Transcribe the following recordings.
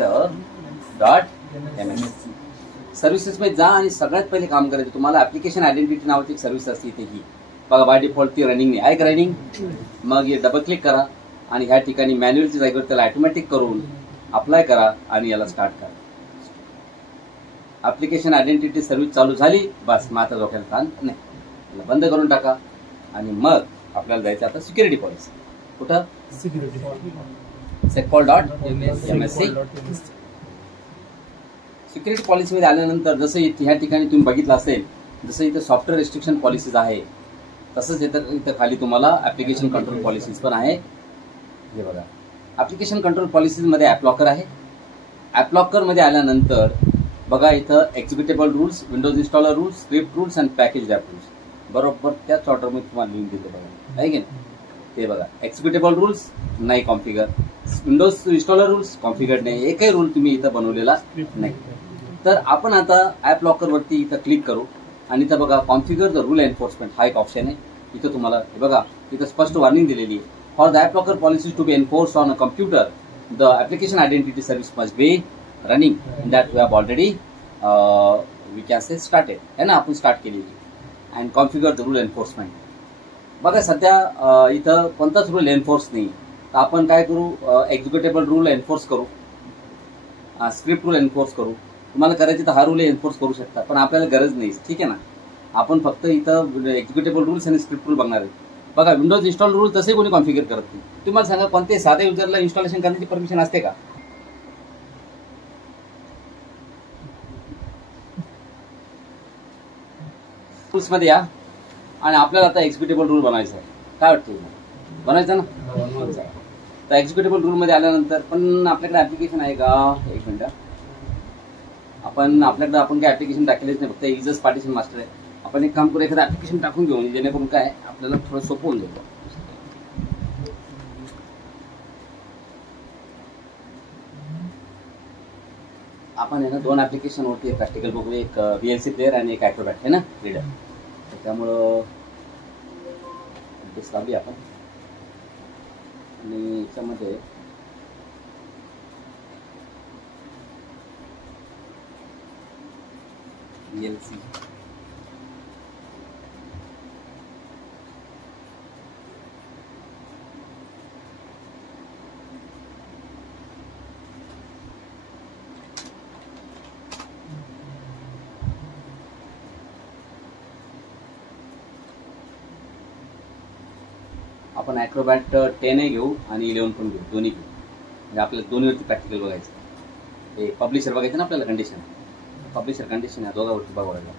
ms services मध्ये जा आणि सगळ्यात पहिले काम करायचं तुम्हाला ऍप्लिकेशन आयडेंटिटी नावाची एक सर्व्हिस असते इथे ही बघा बाय डिफॉल्ट ती रनिंग नाही आहे का रनिंग मग हे डबल क्लिक करा आणि ह्या ठिकाणी मॅन्युअलच्या जागेवर त्याला ऑटोमॅटिक करून अप्लाय करा आणि याला स्टार्ट करा ऍप्लिकेशन आयडेंटिटी सर्व्हिस चालू झाली बस मग आता डोक्याला ताण नाही याला बंद करून टाका आणि मग आपल्याला जायचं आता सिक्युरिटी पॉलिसी कुठं secpol.msc सिक्युरिटी पॉलिसी मध्ये आल्यानंतर जसं ह्या ठिकाणी तुम्ही बघितलं असेल जसं इथं सॉफ्टवेअर रिस्ट्रिक्शन पॉलिसीज आहे तसंच इथं खाली तुम्हाला ऍप्लिकेशन कंट्रोल पॉलिसीज पण आहे हे बघा ऍप्लिकेशन कंट्रोल पॉलिसीज मध्ये ॲपलॉकर आहे ॲपलॉकर मध्ये आल्यानंतर बघा इथं executable rules Windows installer rules script rules and package app rules बरोबर त्याच ऑर्डरमध्ये तुम्हाला लिहून दिलं बघा आहे की नाही ते बघा एक्झिक्युटेबल रूल्स नाही configure Windows installer rules configure नाही एकही रूल तुम्ही इथं बनवलेला नाही तर आपण आता ॲप लॉकर वरती इथं क्लिक करू आणि इथं बघा कॉन्फिगर द रूल एन्फोर्समेंट हा एक ऑप्शन आहे इथं तुम्हाला हे बघा इथं स्पष्ट वॉर्निंग दिलेली आहे for the app locker policies to be enforce on a computer the application identity service must be running that we have already we can say started है ना आपण स्टार्ट केलेली and configure the rule enforcement बघा सध्या इथं कोणताच rule enforce नाही तर आपण काय करू एक्झिक्युटेबल रूल एन्फोर्स करू स्क्रिप्ट रूल एन्फोर्स करू तुम्हाला करायचे तर हा रूल एन्फोर्स करू शकता पण आपल्याला गरज नाही ठीक आहे ना आपण फक्त इथं एक्झिक्युटेबल रूल्स आणि स्क्रिप्ट रूल बघणार आहे बघा विंडोज इन्स्टॉल रूल तसे कोणी कॉन्फिगर करत नाही तुम्हाला सांगा कोणते साध्या युजरला इन्स्टॉलेशन करण्याची परमिशन असते का रूल्स मध्ये या आणि आपल्याला आता एक्झिक्युटेबल रूल बनवायचा आहे काय वाटतं बनायचं ना तर एक्झिक्युटेबल रूल मध्ये आल्यानंतर पण आपल्याकडे ऍप्लिकेशन आहे का एक मिनिट आपल्याकडे आपण काय ऍप्लिकेशन टाकलेच नाही फक्त इजस पार्टिशन मास्टर आहे आपण एक काम करू एखादं ऍप्लिकेशन टाकून घेऊ जेणेकरून काय आपल्याला थोडं सोपं होऊन जाईल आपण आहे ना दोन ऍप्लिकेशन वरती एक प्रॅक्टिकल बघू एक VLC प्लेअर आणि एक ॲक्रोबॅट आहे ना रीडर त्यामुळं लावली आपण आणि याच्यामध्ये VLC आपण ॲक्रोबॅट 10 घेऊ आणि 11 पण घेऊ दोन्ही घेऊ म्हणजे आपल्याला दोन्हीवरती प्रॅक्टिकल बघायचं ते पब्लिशर बघायचं ना आपल्याला कंडिशन पब्लिशर कंडिशन आहे दोघांवरती बघायला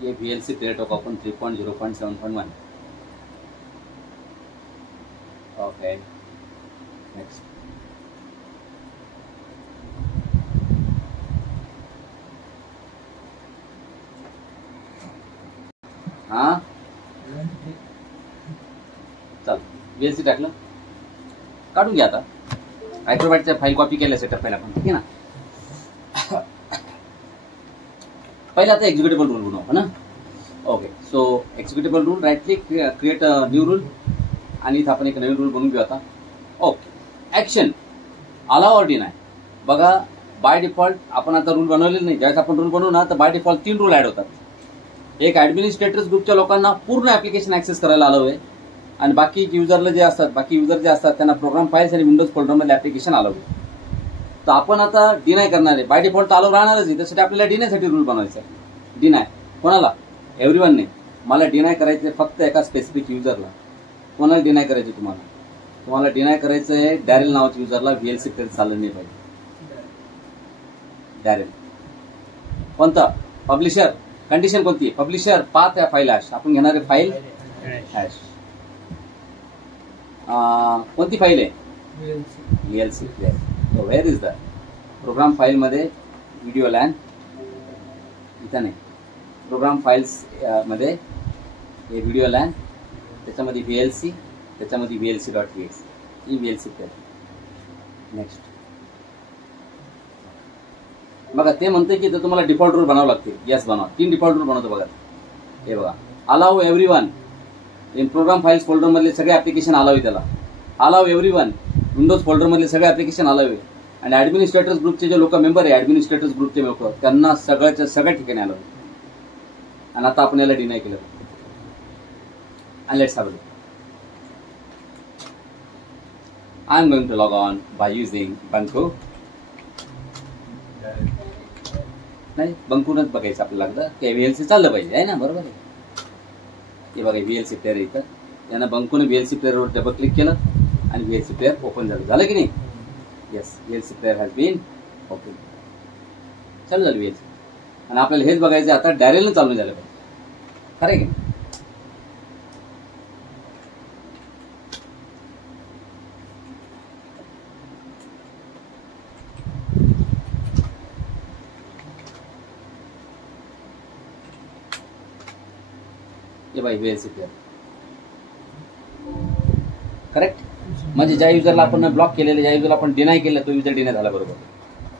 ये VLC player talk open 3.0.7.1 okay next हाँ चल VLC टाकलं काढून घ्या आता ॲक्रोबॅटच्या फाईल कॉपी केल्या सेटअप पहिला आपण ठीक आहे ना पहिला आता एक्झिक्युटेबल रूल बनवू ना okay so executable rule right click create a new rule आणि इथं आपण एक नवीन रूल बनवून घेऊ आता okay action allow or deny बघा बाय डिफॉल्ट आपण आता रूल बनवलेला नाही ज्यावेळेस आपण रूल बनवू ना तर बाय डिफॉल्ट 3 रूल ऍड होतात एक ऍडमिनिस्ट्रेटर्स ग्रुपच्या लोकांना पूर्ण ऍप्लिकेशन ऍक्सेस करायला अलाव आहे आणि बाकी युजर जे असतात त्यांना प्रोग्राम फाईल्स आणि विंडोज फोल्डरमध्ये ऍप्लिकेशन अलाव आहे तर आपण आता डिनाय करणार आहे बाय डिफॉल्ट अलाव राहणारच आहे त्यासाठी आपल्याला डिनायसाठी रूल बनवायचा आहे डिनाय कोणाला एव्हरीवन नाही मला डिनाय करायचं फक्त एका स्पेसिफिक युजरला कोणाला डिनाय करायचे तुम्हाला डिनाय करायचं आहे डॅरेल नावाच्या युजरला VLC प्लेअर चाललं नाही पाहिजे डॅरेल कोणता पब्लिशर कंडिशन कोणती पब्लिशर पाथ या फाईल हॅश आपण घेणार आहे फाईल हॅश कोणती फाईल आहे VLC player So where is that? Program file मध्ये व्हिडिओ लॅन इथं नाही प्रोग्राम फाईल्स मध्ये हे व्हिडिओ लॅन त्याच्यामध्ये VLC, त्याच्यामध्ये VLC.exe, ही VLC पेअर. नेक्स्ट बघा, ते म्हणते की तर तुम्हाला डिफॉल्ट रूल बनावं लागतील. यस, बनवा. 3 डिफॉल्ट रूल बनवतो बघा. हे बघा, allow everyone in program files folder मधले सगळे ऍप्लिकेशन अलाव त्याला. अलाव एव्हरीवन विंडोज फोल्डर मधले सगळे ऍप्लिकेशन अलाव. आणि ऍडमिनिस्ट्रेटर्स ग्रुपचे जे लोक मेंबर आहे, ऍडमिनिस्ट्रेटर्स ग्रुपचे लोक, त्यांना सगळ्या ठिकाणी अलाव. आणि आता आपण याला डिनाय केलं. आणि let's have a look. I am going to log on by using Banku. नाही, बंकूनच बघायचं आपल्याला लागतं की VLC चाललं पाहिजे, आहे ना, बरोबर आहे. हे बघा, VLC प्लेअर इथं. यांना बंकूने VLC प्लेअरवर डबल क्लिक केलं आणि VLC प्लेअर ओपन झालं की नाही. Yes, VLC player has been open. चालू झालं VLC. आणि आपल्याला हेच बघायचं आता डायरेक्टली चालू झालं पाहिजे. खरं आहे की नाही. VLC player correct. म्हणजे ज्या युजरला आपण ब्लॉक केलेलं, ज्या युजरला आपण डिनाय केलं, तो युजर डिनाय झाला, बरोबर.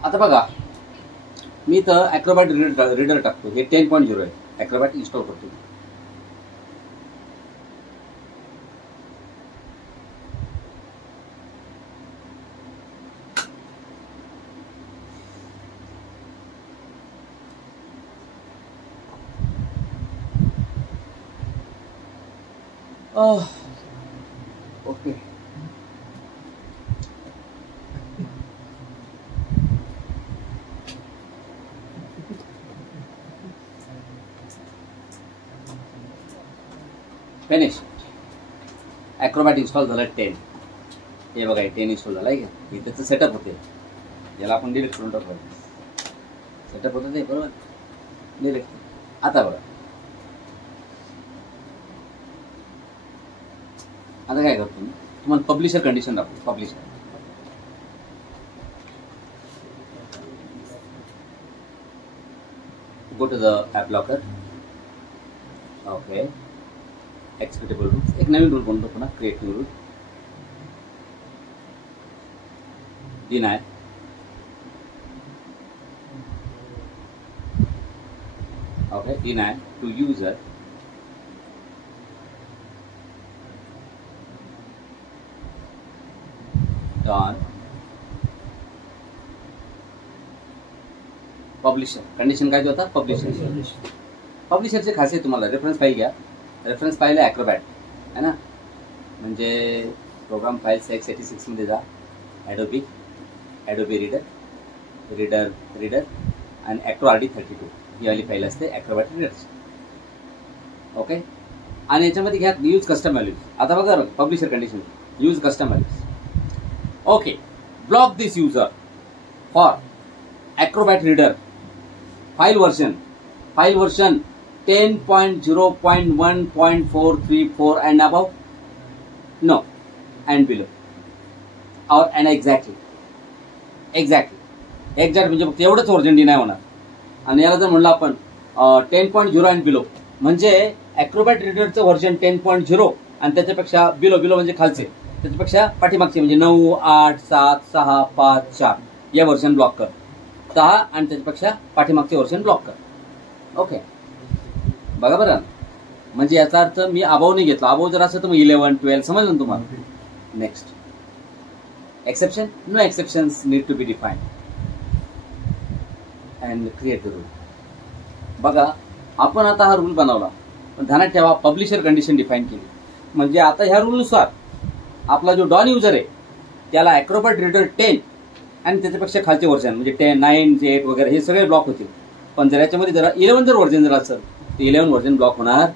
आता बघा, मी तर ॲक्रोबॅट रीडर टाकतो. हे 10.0 आहे. ॲक्रोबॅट इन्स्टॉल करतो. ओके. फिनिश. ॲक्रोबॅट इन्स्टॉल झालं 10. हे बघा, 10 इन्स्टॉल झालं आहे का. हे त्याचं सेटअप होते. याला आपण डिलीट करून टाकू. सेटअप होतं ते, बरोबर. डिलीट. आता बघा, आता काय करतो मी, तुम्हाला पब्लिशर कंडिशन दाखवतो. Publisher, go to the app locker. Okay, executable rule. एक नवीन रूल बनतो पुन्हा, create new rule. Deny. Okay, deny to user. Done. Publisher condition काय होता, पब्लिशर. पब्लिशरचे खासियत तुम्हाला रेफरन्स फाईल घ्या. रेफरन्स फाईल आहे ॲक्रोबॅट, है ना. म्हणजे प्रोग्राम फाईल्स x86 मध्ये जा. ॲडोबी रीडर आणि ॲक्रो RD32 ही वाली फाईल असते ॲक्रोबॅट रीडर्स. ओके. आणि याच्यामध्ये घ्या यूज कस्टम व्हॅल्यूज. आता बघा publisher condition, use custom values. Okay, block this user for Acrobat Reader. File version 10.0.1.434 and above. No, and below. Or and exactly. Exact म्हणजे फक्त एवढंच वर्जन डिनाय होणार. आणि याला जर म्हणलं आपण 10.0 and below, म्हणजे Acrobat Readerचं व्हर्जन 10.0 आणि त्याच्यापेक्षा बिलो म्हणजे खालचे, त्याच्यापेक्षा पाठीमागचे म्हणजे 9, 8, 7, 6, 5, 4 या व्हर्जन ब्लॉक कर. 10 आणि त्याच्यापेक्षा पाठीमागचे व्हर्जन ब्लॉक कर. ओके, बघा बरं. म्हणजे याचा अर्थ मी अबाव नाही घेतला. अबाव जर असं तर मग 11, 12 समजलं ना तुम्हाला. Next, exception. No exceptions need to be defined and create the rule. बघा, आपण आता हा रूल बनवला, पण ध्यानात ठेवा पब्लिशर कंडिशन डिफाईन केली. म्हणजे आता ह्या रूलनुसार आपला जो डॉन युजर आहे त्याला ॲक्रोबॅट रीडर 10 आणि त्याच्यापेक्षा खालचे व्हर्जन म्हणजे 10, 9, 8 वगैरे हे सगळे ब्लॉक होतील. पण जर याच्यामध्ये जरा 11 जर व्हर्जन जर असेल तर 11 व्हर्जन ब्लॉक होणार.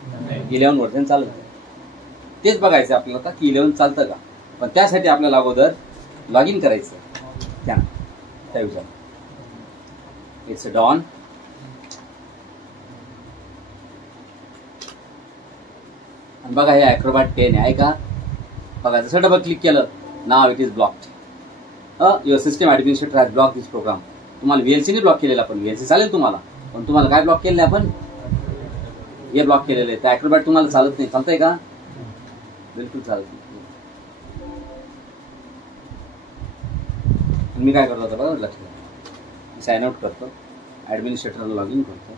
11 व्हर्जन चालत. तेच बघायचं आपल्याला की 11 चालतं का. पण त्यासाठी आपल्याला अगोदर लॉग इन करायचं त्या युजर. It's don. आणि बघा हे ॲक्रोबॅट 10 आहे का. बघा जसं डबल क्लिक केलं, now it is blocked. Your system administrator has block this program. तुम्हाला VLC ने ब्लॉक केलेला, पण VLC चालेल तुम्हाला, पण तुम्हाला काय ब्लॉक केलेलं आपण हे ब्लॉक केलेलं आहे. तर ॲक्रोबॅट तुम्हाला चालत नाही. चालतंय का. बिलकुल चालतं. मी काय करतो आता बघा, लक्ष द्या. मी साइन आउट करतो, ॲडमिनिस्ट्रेटरला लॉग इन करतो.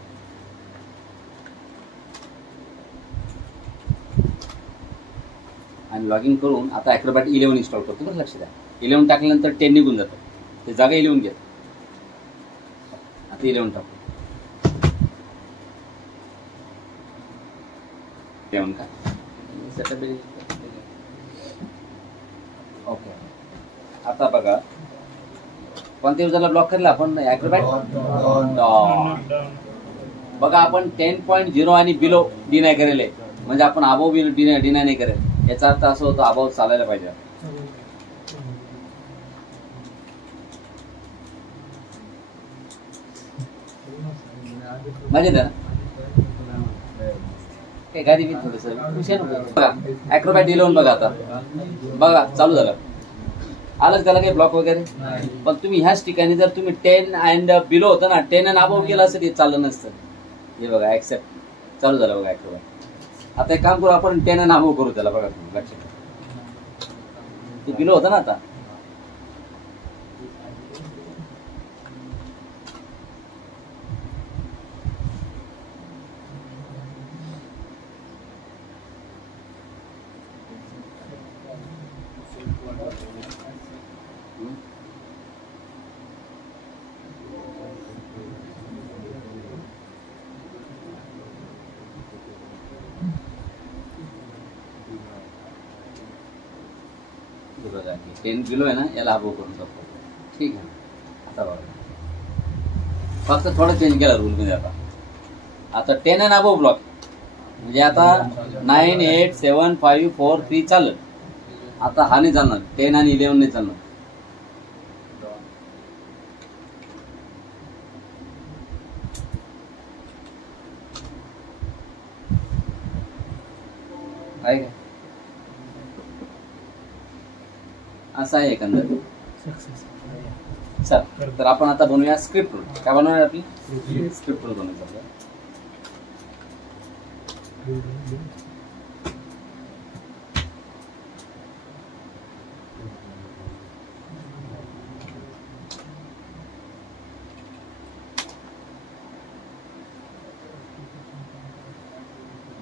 आणि लॉग इन करून आता ॲक्रोबॅट 11 इन्स्टॉल करतो. बरं लक्ष द्या, 11 टाकल्यानंतर 10 निघून जातं. ते जागा 11 घेत. आता 11 टाकतो. 11 का सेटअप. ओके, आता बघा कोणत्या युजरला ब्लॉक केला आपण ॲक्रोबॅट. बघा आपण 10.0 आणि बिलो डिनाय करेल आहे, म्हणजे आपण अबोव बिलो डिनाय नाही करेल. याचा अर्थ असं होतं अबोव चालायला पाहिजे. माहिती ना काय गाडी मी थोडस बघा. ॲक्रोबॅट 11 बघा, आता बघा चालू झालं. आलंच त्याला काही ब्लॉक वगैरे. पण तुम्ही ह्याच ठिकाणी जर तुम्ही 10 अँड बिलो होतं ना, 10 अँड अबोव केलं असं ते चाललं नसतं. हे बघा ऍक्सेप्ट चालू झालं बघा ॲक्रोबॅट. आता एक काम करू आपण, 10 अँड अबोव करू त्याला. बघा तुम्ही लक्षात, ते बिलो होतं ना आता. बघा 10 बिलो आहे ना, याला अबोव करून टाकतो. ठीक आहे. आता बघा फक्त थोडं चेंज केला रूल मध्ये. आता 10 अँड अबोव ब्लॉक म्हणजे आता 9, 8, 7, 5, 4, 3 चाललं. आता हा नाही चालणार, 10 आणि 11 नाही चालणार. आहे का असं आहे एकंदर. चल तर आपण आता बनवूया स्क्रिप्ट रूल. काय बनवूया आपली स्क्रिप्ट रूल बनवायचं.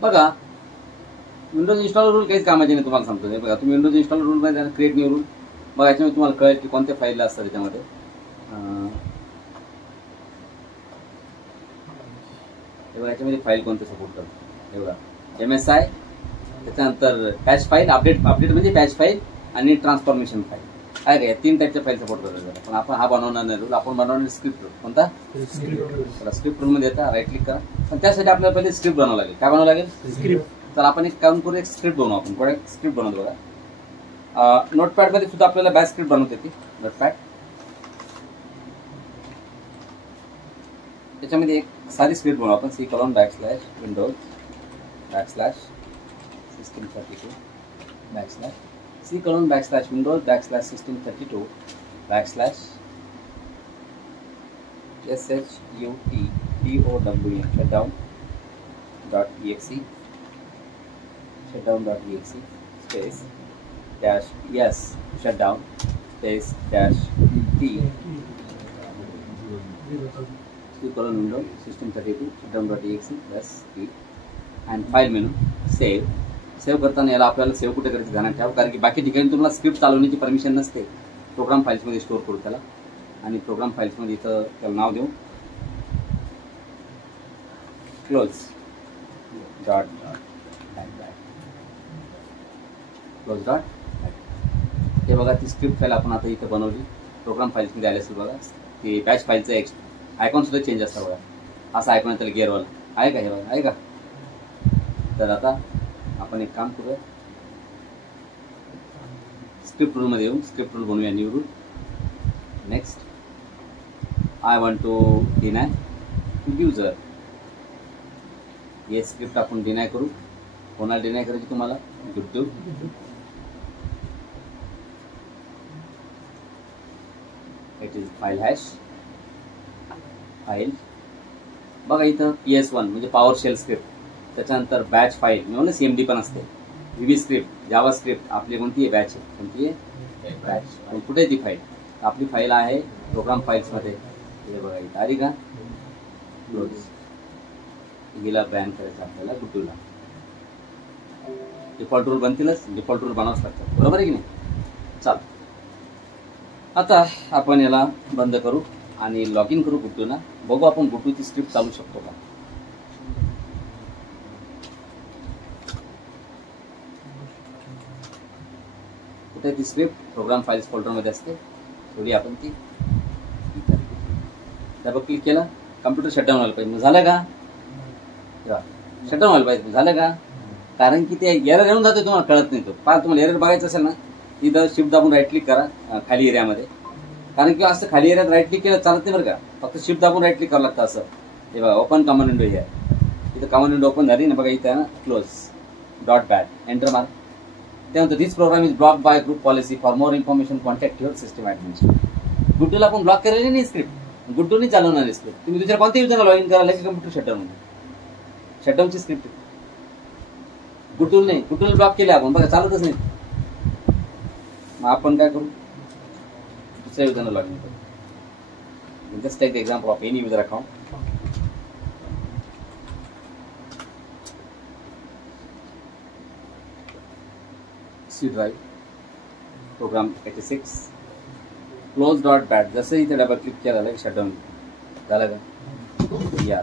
बघा विंडोज इन्स्टॉल रूल काहीच कामाचे नाही, तुम्हाला सांगतो. बघा तुम्ही विंडोज इन्स्टॉल रूल मध्ये क्रिएट न्यू रूल बघा, याच्यामध्ये तुम्हाला कळेल की कोणत्या फाईलला असतात त्याच्यामध्ये. बघा याच्यामध्ये फाईल कोणते सपोर्ट करतो. हे बघा MSI, त्याच्यानंतर पॅच फाईल, अपडेट म्हणजे पॅच फाईल आणि ट्रान्सफॉर्मेशन फाईल आहे का. या 3 टाईपच्या फाईल सपोर्ट करतो. पण आपण हा बनवणार नाही रूल, आपण बनवणार स्क्रिप्ट रूल. कोणता स्क्रिप्ट रूल मध्ये येतात. राईट क्लिक करा. पण त्यासाठी आपल्याला पहिले स्क्रिप्ट बनवावं लागेल. काय बनवावं लागेल स्क्रिप्ट. तर आपण एक काम करू, एक स्क्रिप्ट बनवू. आपण कोणत्या स्क्रिप्ट बनवतो बघा. नोटपॅड मध्ये सुद्धा आपल्याला बॅच स्क्रिप्ट बनवता येते. नोटपॅड त्याच्यामध्ये एक साधी स्क्रिप्ट बनवू आपण. C:\Windows /System32 C:\Windows /System32 shutdown.exe space dash yes shutdown space dash t C:\Windows System32 shutdown.exe plus t and file menu save. Save करताना याला आपल्याला सेव्ह कुठे करायचं ध्यानात ठेवा, कारण की बाकी ठिकाणी तुम्हाला स्क्रिप्ट चालवण्याची परमिशन नसते. प्रोग्राम फाईल्समध्ये स्टोअर करू त्याला. आणि प्रोग्राम फाईल्समध्ये इथं त्याला नाव देऊ क्लोज डॉट क्लोज डॉट. हे बघा ती स्क्रिप्ट फाईल आपण आता इथं बनवली. प्रोग्राम फाईल्समध्ये आले असेल बघा. ते बॅच फाईलचं आयकॉन सुद्धा चेंज असतं बघा. असा आयकॉन त्याला गिअरवाला आहे का. हे बघा आहे का. तर आता आपण एक काम करूया, स्क्रिप्ट रूल मध्ये येऊ. स्क्रिप्ट रूल बनवूया new rule. Next I want to deny user. हे स्क्रिप्ट आपण डिनाय करू. कोणाला डिनाय करायची तुम्हाला Guddu. It is file hash file. बघा इथं PS1 म्हणजे पॉवर शेल स्क्रिप्ट. त्याच्यानंतर बॅच फाईल म्हणजे CMD पण असते. व्हीबी स्क्रिप्ट, जावा स्क्रिप्ट आपली कोणती आहे बॅच आहे, कोणती आहे बॅच. कुठे आहे ती फाईल, आपली फाईल आहे प्रोग्राम फाईल्समध्ये. हे बघा इथं आली का, क्लोज. गेला बॅन करायचं आपल्याला गुड्डूला. डिफॉल्ट रूल बनतीलच, डिफॉल्ट रूल बनावंच लागतात, बरोबर आहे की नाही. चाल आता आपण याला बंद करू आणि लॉग इन करू गुड्डूला. बघू आपण गुड्डूची स्क्रिप्ट चालू शकतो का. कुठे ती स्क्रिप्ट प्रोग्राम फाईल्स फोल्डरमध्ये असते, थोडी आपण ती डबल क्लिक केलं. कम्प्युटर शटडाऊन व्हायला पाहिजे, झालं का, शटडाऊन व्हायला पाहिजे, झालं का. कारण की ते एरर येऊन जातो, तुम्हाला कळत नाही. तो पार तुम्हाला एरर बघायचं असेल ना, इथं शिफ्ट दाबून राईट क्लिक करा खाली एरियामध्ये. कारण की असं खाली एरियात राईट क्लिक केलं चालत नाही बरं का, फक्त शिफ्ट दाबून राईट क्लिक करावं लागतं असं. हे बघा ओपन कमांड विंडो हे आहे, इथं कमांड विंडो ओपन झाली ना बघा, इथं ना क्लोज डॉट बॅट एंटर मार. त्यानंतर this program is block by group policy, for more information contact your system administrator. गुड्डूला आपण ब्लॉक केलेली नाही स्क्रिप्ट, गुड्डूनी चालवणार आहे स्क्रिप्ट. तुम्ही दुसऱ्या कोणत्या युजरला लॉग इन करायला की कम्प्युटर शटडाऊन, शटडाऊनची स्क्रिप्ट गुड्डूला नाही, गुड्डूला ब्लॉक केले आपण बघा, चालतच नाही. मग आपण काय करू, दुसऱ्या युजरला लॉग इन करू. Just take the example of any user account. C drive program 86 close dot bat. जसं इथे डबल क्लिक केलं शटडाऊन झालं का, या